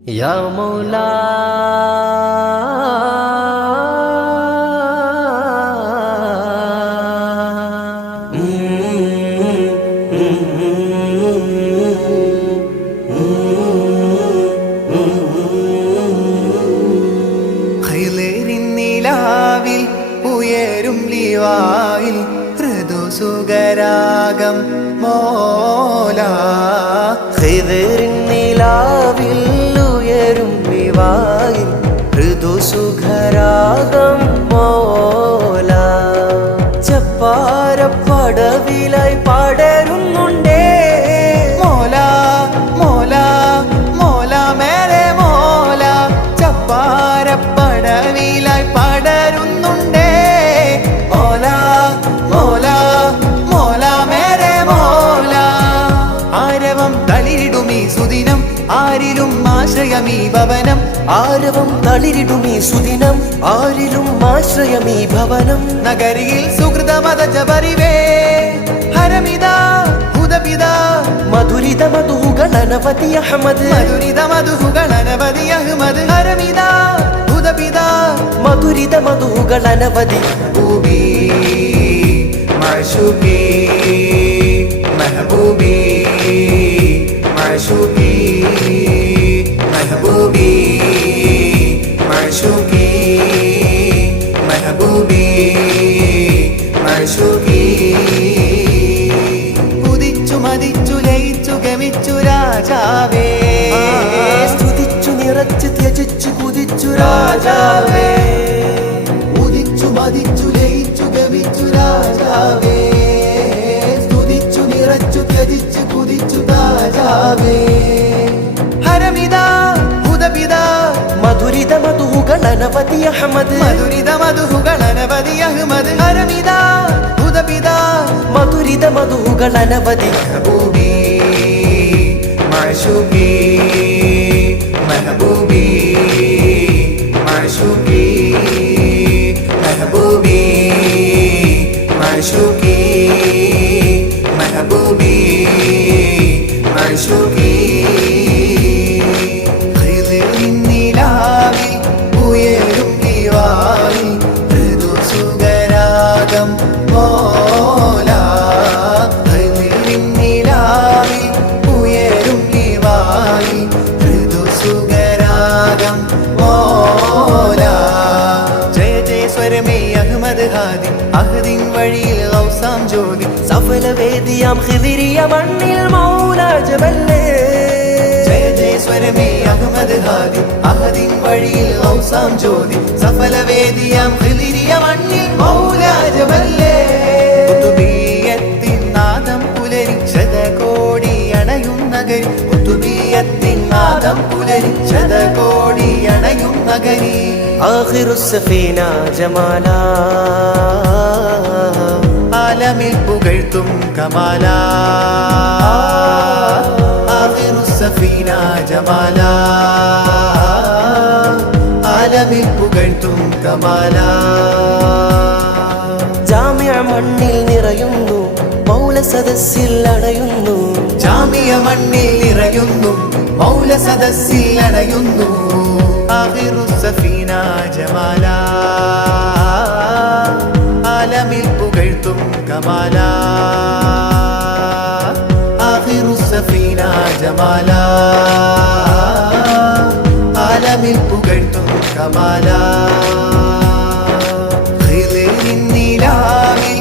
या मौला നിലാവിൽ ഉയരും ലിവായിൽ ഋതുസുഗരാഗം മോല നിലാവിൽ ഉയരും ലിവായിൽ ഋതുസുഗരാഗം മോല ചപ്പാരപ്പടവിലായി പടരുന്നുണ്ടേ മോല മോല മോല മേരെ മോല ചപ്പാരപ്പടവിലായി പടരുന്നുണ്ടേ മോല മോല മോല മേരെ മോല ആരവം തളിരിടുമീ സുദിനം ആരിലും ആശ്രയമീ ഭവനം ആരവം തളിരിടുമീ സുദിനം ആരിലും ആശ്രയമീ ഭവനം നഗരിയിൽ സുഹൃതമത ജബറിവേ ഹരമിതാ ഹുദപിതാ മധുരിത മധുകൾ അനവധി അഹമ്മദ് മധുരിത മധുകൾ അനവധി അഹമ്മദ് ഹരമിതാ ഹുദപിതാ മധുരിത മധുകൾ അനവധി ഹൂബി മഅശൂഖി മെഹബൂബി മഅശൂഖി മെഹബൂബി മഅശൂഖി മെഹബൂബി മഅശൂഖി ഉദിച്ചു മതിച്ചു ലയിച്ചു ഗമിച്ചു രാജാവേ സ്തുതിച്ചു നിറച്ചു ത്യജിച്ചു കുതിച്ചു രാജാവേ ഉദിച്ചു മതിച്ചു ലയിച്ചു ഗമിച്ചു രാജാവേ സ്തുതിച്ചു നിറച്ചു ത്യജിച്ചു കുതിച്ചു രാജാവേ ഹരമിതാ ഹുദപിതാ മധുരിത മധുകൾ അനവധി അഹമ്മദ് മധുരിത മധുകൾ അനവധി അഹമ്മദ് ഹരമിതാ ഹുദപിതാ മധുരിത മധുകൾ അനവധി മെഹബൂബി മഅശൂഖി മെഹബൂബി മഅശൂഖി മെഹബൂബി മഅശൂഖി മെഹബൂബി മഅശൂഖി നിലാവിൽ ഉയരും ദിവായിൽ ഋതുസുഗരാഗം മോല നിലാവിൽ ഉയരും ദിവായിൽ ഋതുസുഗരാഗം മോല ജയ ജയ സ്വരമേ അഹ്മദ് ഹാദി അഹദിൻ വഴിയിൽ ഔസാം ജ്യോതി സഫല വേദിയാം ഖിദിരിയ മണ്ണിൽ മൗല ജബല്ലേ ജയ ജയ സ്വരമേ അഹ്മദ് ഹാദി അഹദിൻ വഴിയിൽ ഔസാം ജ്യോതി സഫല വേദിയാം ഖിദിരിയ മണ്ണിൽ മൗല ജബല്ലേ കുതുബിയത്തിൻ നാദം പുലരി ശതകോടി അണയും നഗരി കുതുബിയത്തിൻ നാദം പുലരി ശതകോടി അണയും നഗരി ആഖിറു സഫീന ജമാല ആലമിൽ പുകഴ്ത്തും കമാല ആഖിറു സഫീന ജമാല ആലമിൽ പുകഴ്ത്തും കമാല ജാമിഅ മണ്ണിൽ നിറയുന്നു മൗല സദസ്സിൽ അടയുന്നു ജാമിയ മണ്ണിൽ നിറയുന്നു മൗല സദസ്സിൽ അണയുന്നു ആഖിറു സഫീന ജമാല ആലമിൽ പുകഴ്ത്തും കമാല ആഖിറു സഫീന ജമാല ആലമിൽ പുകഴ്ത്തും കമാല നിലാവിൽ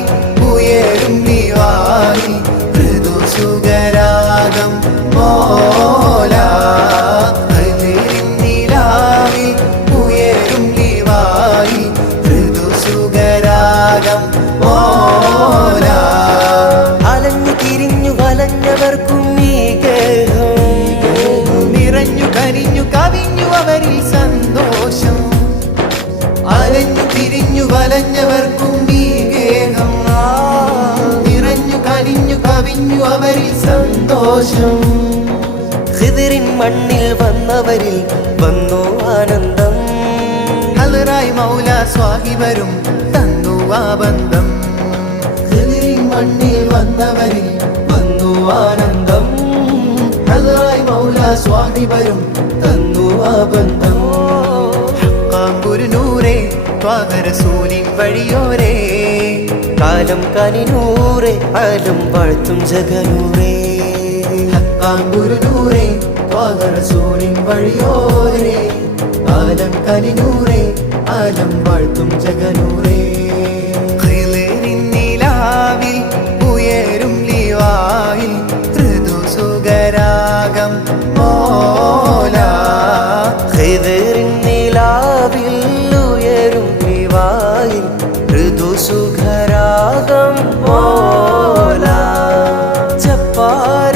ഉയരും ദിവായിൽ ഋതുസുഗരാഗം മോല നിലാവിൽ ഉയരും ദിവായിൽ ഋതുസുഗരാഗം മോല അലഞ്ഞു തിരിഞ്ഞു വലഞ്ഞവർക്കും ഈ ഗേഹം നിറഞ്ഞു കരിഞ്ഞു കവിഞ്ഞു അവരിൽ സന്തോഷം അലഞ്ഞു തിരിഞ്ഞു വലഞ്ഞവർക്കും ഈ ഗേഹം നിറഞ്ഞു കരിഞ്ഞു കവിഞ്ഞു അവരിൽ സന്തോഷം ഖിദിറിൻ മണ്ണിൽ വന്നവരിൽ വന്നു ആനന്ദം ഹലറായി മൗല സ്വാഹിബരും തന്നു ആ ബന്ധം ഖിദിറിൻ മണ്ണിൽ വന്നവരിൽ വന്നു ആനന്ദം ഹലറായി മൗല സ്വാഹിബരും തന്നു ബന്ധം ഹക്കാമ്പുരു നൂറേ ത്വാഹ റസൂലിൻ വഴിയോരേ കാലം കനിനൂറെ ആലം വാഴ്ത്തും ജഗനൂറേ ഹക്കാമ്പുരു നൂറേ ത്വാഹ റസൂലിൻ വഴിയോരേ കാലം കനിനൂറേ ആലം വാഴ്ത്തും ജഗനൂറേ ഖിളിരിൻ നിലാവിൽ ഉയരും ലിവായിൽ ഋതുസുഗരാഗം മോല ഖിദിറിൻ നിലാവിൽ ഉയരും നിവായിൽ ഋതുസുഖരാഗം മോല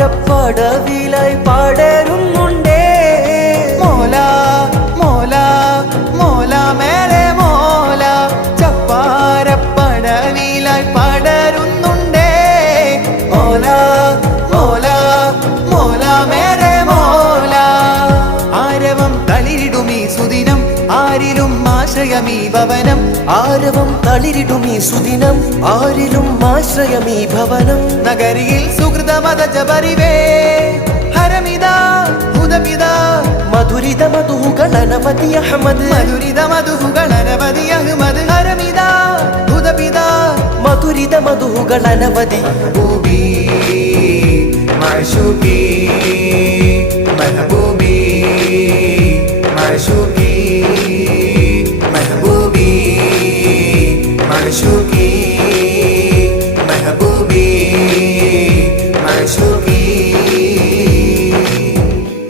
ചപ്പാരപ്പടവിലായി പടരുന്നുണ്ടേ മോല മോല മോല മേലെ മോല ചപ്പാരപ്പടവിലായി പടരുന്നുണ്ടേ മോല മോല മോല മേലെ മോല ആരവം തളിരിടുമീ സുദിനം ആരിലും ആശ്രയമീ ഭവനം ആരവം തളിരിടുമീ സുദിനം ആരിലും ആശ്രയമീ ഭവനം നഗരിയിൽ സുഹൃതമത ജബറിവേ ഹരമിതാ ഹുദപിതാ മധുരിത മധുകളനവതി അഹമ്മദ് മധുരിത മധുഹുകളനവധി അഹ്മദ് ഹരമിതാ ഹുദപിതാ മധുരിത മധുകളനവതി മെഹബൂബി മഅശൂഖി മെഹബൂബി മഅശൂഖി മെഹബൂബി മഅശൂഖി